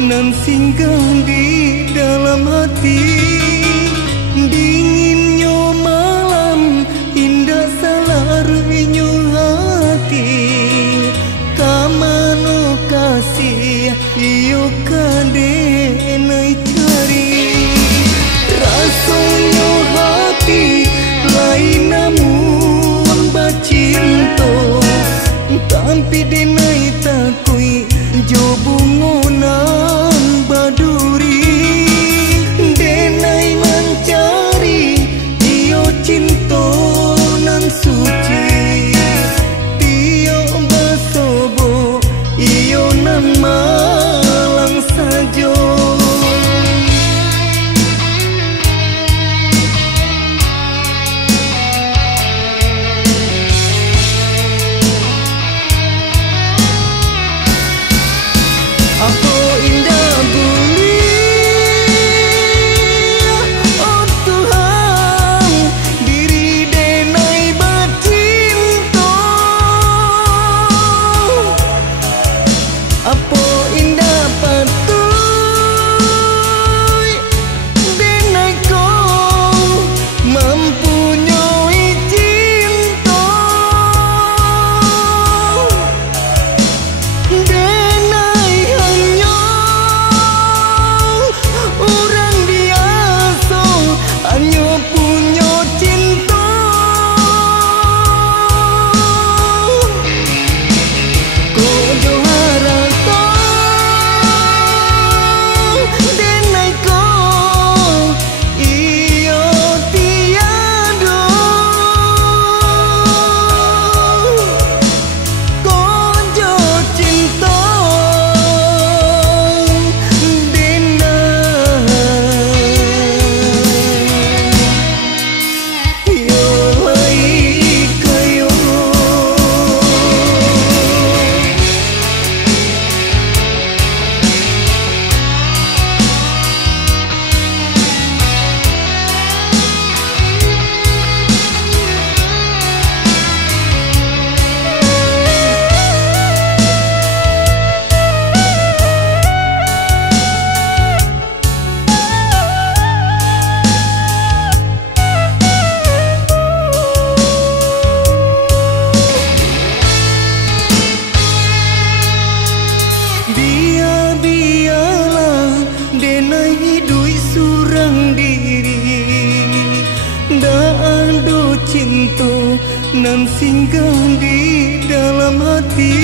nan singgah di dalam hati. Dinginnya malam, indah salarunya hati. Kamano kasih iyo kade nai cari. Rasanya hati lain namun bacinto. Tampi denai takui jo bungonan baduri. Denai mencari iyo cinto nan suci. Tio basobo iyo nan malang sajo. Apa indah bumi, oh Tuhan, diri denai bacinto. Apa indah patui denai kau mempunyai cinta. Denai hanya orang biasa, hanya punya cinta. Kau jo harata denai kau iyo tiada. Kau jo cinta denai yo lai kayo. Biarlah denai hidup surang diri. Dah ada cinta nan singgah di dalam hati.